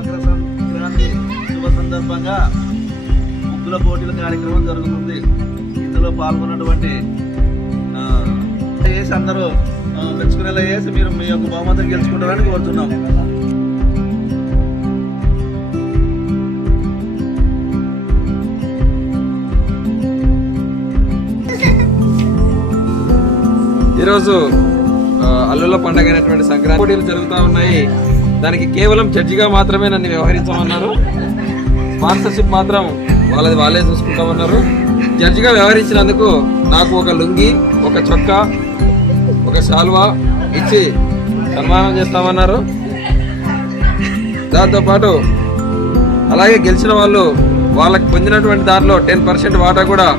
మకర సంక్రాంతి శుభ సందర్భంగా ముగ్గుల పోటీల కార్యక్రమం జరుగుతుంది. ఇందులో పాల్గొన్నటువంటి వేసి అందరూ మెచ్చుకునేలా వేసి మీరు మీ యొక్క బహుమతిని గెలుచుకుంటారని కోరుతున్నాం. ఈరోజు అల్లుల పండుగ అయినటువంటి సంక్రాంతి పోటీలు జరుగుతూ ఉన్నాయి. దానికి కేవలం జడ్జిగా మాత్రమే నన్ను వ్యవహరించమన్నారు. స్పాన్సర్షిప్ మాత్రం వాళ్ళే చూసుకుంటామన్నారు. జడ్జిగా వ్యవహరించినందుకు నాకు ఒక లుంగి, ఒక చొక్కా, ఒక శాల్వా ఇచ్చి సన్మానం చేస్తామన్నారు. దాంతోపాటు అలాగే గెలిచిన వాళ్ళు వాళ్ళకి పొందినటువంటి దానిలో 10% వాటా కూడా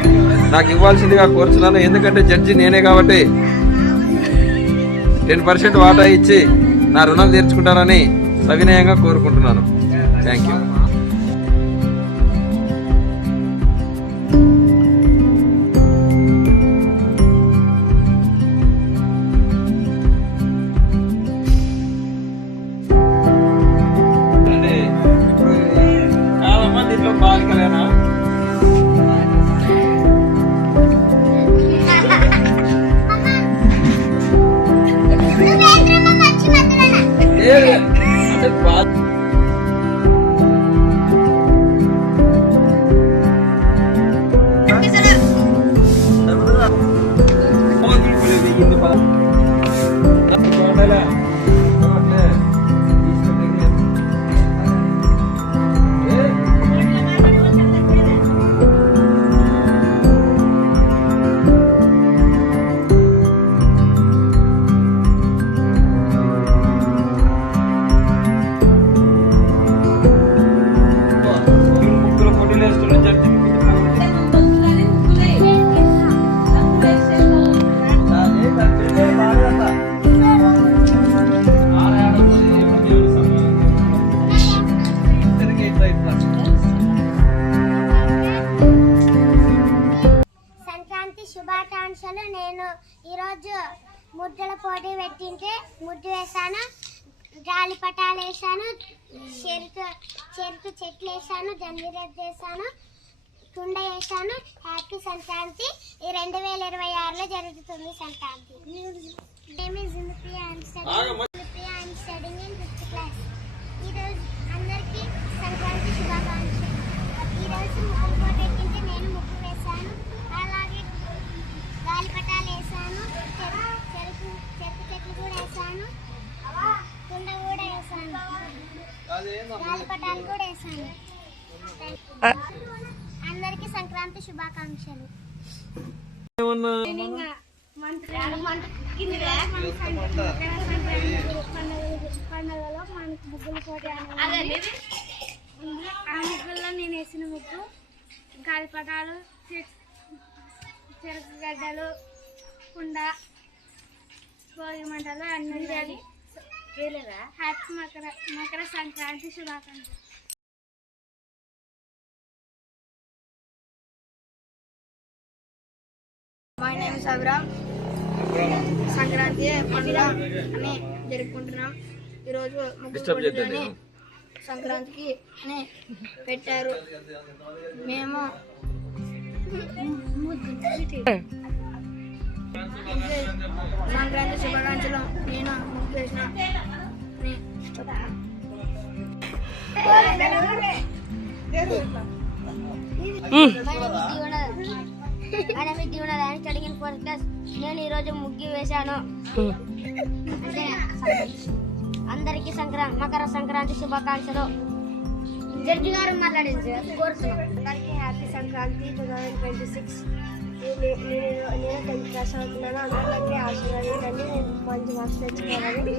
నాకు ఇవ్వాల్సిందిగా కోరుతున్నాను. ఎందుకంటే జడ్జి నేనే కాబట్టి 10% వాటా ఇచ్చి నా రుణం తీర్చుకుంటారని సవినయంగా కోరుకుంటున్నాను. Thank you. దీంట్లో బాలికలేనా? శుభాకాంక్షలు. నేను ఈరోజు ముద్దల పోటీ పెట్టింటే ముద్దు వేసాను, గాలిపటాలు వేసాను, చెరుకు చెట్లు వేసాను, జమ్మిరెద్దు వేసాను, కుండ వేసాను. హ్యాపీ సంక్రాంతి. ఈ 2026లో జరుగుతుంది Sankranti. I'm studying in 5th class. ఈరోజు అందరికీ సంక్రాంతి శుభాకాంక్షలు. ఈరోజు ముగ్గులు పోటీ పెట్టింటే నేను ముగ్గు వేసాను, అలాగే గాలిపటాలు వేసాను, చెరుకు చెట్లు కూడా వేసాను, కుండ కూడా వేసాను, గాలిపటాలు కూడా వేసాను. అందరికీ సంక్రాంతి శుభాకాంక్షలు. పండుగలో మనకి ముగ్గులు పోటీ అనేది. ఆ ముగ్గుల్లో నేను వేసిన ముగ్గు గాలిపటాలు, చెరుకు గడ్డలు, కుండ, భోగి మంటలు అన్నీ వేయాలి. హ్యాపీ మకర సంక్రాంతి శుభాకాంక్షలు. My name is Abram. Sankranti పండుగ అని జరుపుకుంటున్నాం. ఈరోజు ముగ్గురు సంక్రాంతికి అని పెట్టారు. మేము సంక్రాంతి శుభాకాంక్షలు. నేను ముగ్గు వేసిన అని చెప్తాను. నేను ఈరోజు ముగ్గు వేశాను. అందరికీ మకర సంక్రాంతి శుభాకాంక్షలు. జడ్జి గారు మాట్లాడింది కోరుతున్నాం. అందరికీ హ్యాపీ సంక్రాంతి 2026. నేను 10th క్లాస్ అవుతున్నాను. అందరికీ ఆశీర్వాదాలు, మంచి మార్క్స్ తెచ్చుకోవాలని.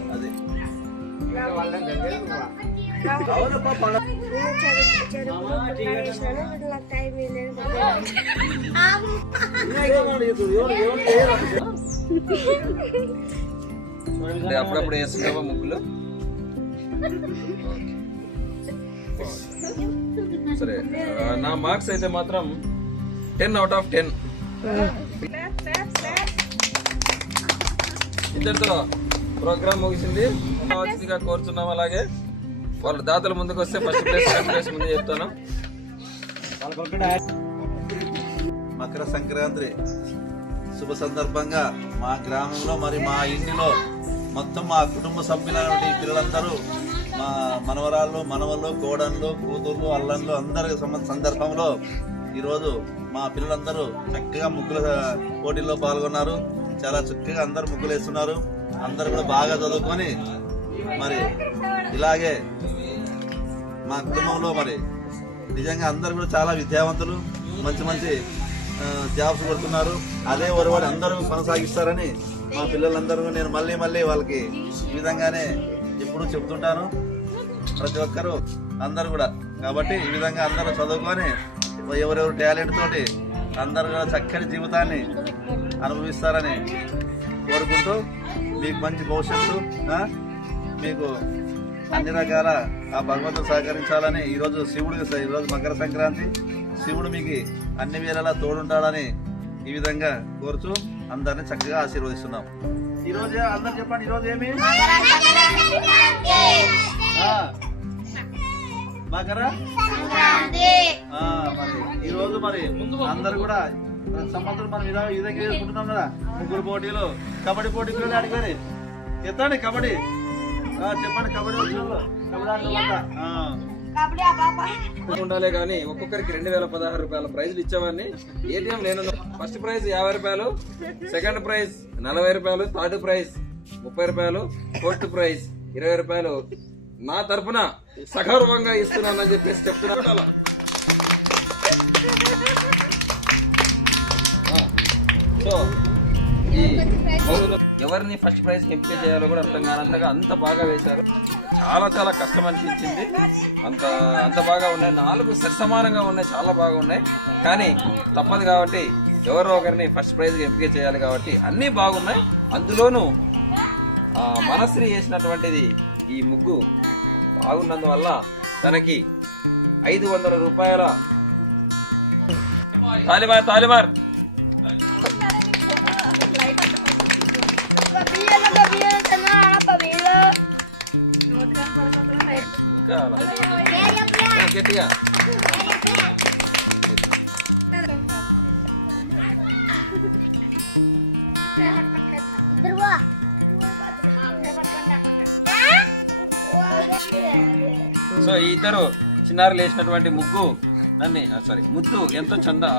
అప్పుడప్పుడు వేస్తున్నావా ముగ్గులు? సరే, నా మార్క్స్ అయితే మాత్రం 10 out of 10. ఇంతటితో ప్రోగ్రామ్ ముగిసింది. వచ్చిందిగా కోరుచున్నాం. అలాగే వాళ్ళ దాతలు ముందుకు వస్తే ఫస్ట్ ప్లేస్ సెకండ్ ప్లేస్ ముందు చెప్తాను. మకర సంక్రాంతి శుభ సందర్భంగా మా గ్రామంలో మరి మా ఇంటిలో మొత్తం మా కుటుంబ సభ్యులైన పిల్లలందరూ మా మనవరాళ్ళు మనవళ్ళు కోడళ్ళు కూతుర్లు అల్లండ్లు అందరి సందర్భంలో ఈరోజు మా పిల్లలందరూ చక్కగా ముగ్గుల పోటీల్లో పాల్గొన్నారు. చాలా చక్కగా అందరు ముగ్గులు వేస్తున్నారు. అందరు కూడా బాగా చదువుకొని మరి ఇలాగే మా కుటుంబంలో మరి నిజంగా అందరు కూడా చాలా విద్యావంతులు, మంచి మంచి జాబ్స్ కొడుతున్నారు. అదే ఒరవాడు అందరూ కొనసాగిస్తారని మా పిల్లలందరూ నేను మళ్ళీ మళ్ళీ వాళ్ళకి ఈ విధంగానే ఎప్పుడు చెప్తుంటాను. ప్రతి ఒక్కరూ అందరు కూడా కాబట్టి ఈ విధంగా అందరూ చదువుకొని ఎవరెవరు టాలెంట్ తోటి అందరూ కూడా చక్కని జీవితాన్ని అనుభవిస్తారని కోరుకుంటూ మీకు మంచి భవిష్యత్తు, మీకు అన్ని రకాల ఆ భగవంతుడు సహకరించాలని ఈరోజు ఈరోజు మకర సంక్రాంతి శివుడు మీకు అన్ని వేళలా తోడుంటాడని ఈ విధంగా కోరుతూ అందరిని చక్కగా ఆశీర్వదిస్తున్నాం. ఈరోజు అందరు చెప్పండి, ఈరోజు ఏమి మకర మరి ఈరోజు మరి అందరు కూడా సంవత్సరం మనం ఇదే చేసుకుంటున్నాం కదా. ముగ్గురు పోటీలు, కబడ్డీ పోటీ పిల్లలు అడిగారు ఎత్తండి కబడ్డీ చెప్పండి. కబడ్డీ ఉండాలే కానీ ఒక్కొక్కరికి 2016 రూపాయల ప్రైజులు ఇచ్చేవాడిని. ఏటీఎం నేను ఫస్ట్ ప్రైజ్ 50 రూపాయలు, సెకండ్ ప్రైజ్ 40 రూపాయలు, థర్డ్ ప్రైజ్ 30 రూపాయలు, ఫోర్త్ ప్రైజ్ 20 రూపాయలు నా తరఫున సగౌరవంగా ఇస్తున్నానని చెప్పేసి చెప్తున్నాను. సో ఈ ఎవరిని ఫస్ట్ ప్రైజ్ ఎంపిక చేయాలో కూడా అర్థం కానంతగా అంత బాగా వేశారు. చాలా చాలా కష్టం అనిపించింది. అంత బాగా ఉన్నాయి. 4 సరిసమానంగా ఉన్నాయి, చాలా బాగా ఉన్నాయి. కానీ తప్పదు కాబట్టి ఎవరో ఒకరిని ఫస్ట్ ప్రైజ్ ఎంపిక చేయాలి కాబట్టి అన్నీ బాగున్నాయి. అందులోనూ మనశ్రీ చేసినటువంటిది ఈ ముగ్గు బాగున్నందువల్ల తనకి 500 రూపాయల తాలిమార్ ఇంకా గట్టిగా సో ఈ ఇద్దరు చిన్నారులు వేసినటువంటి ముద్దు ఎంతో చాలా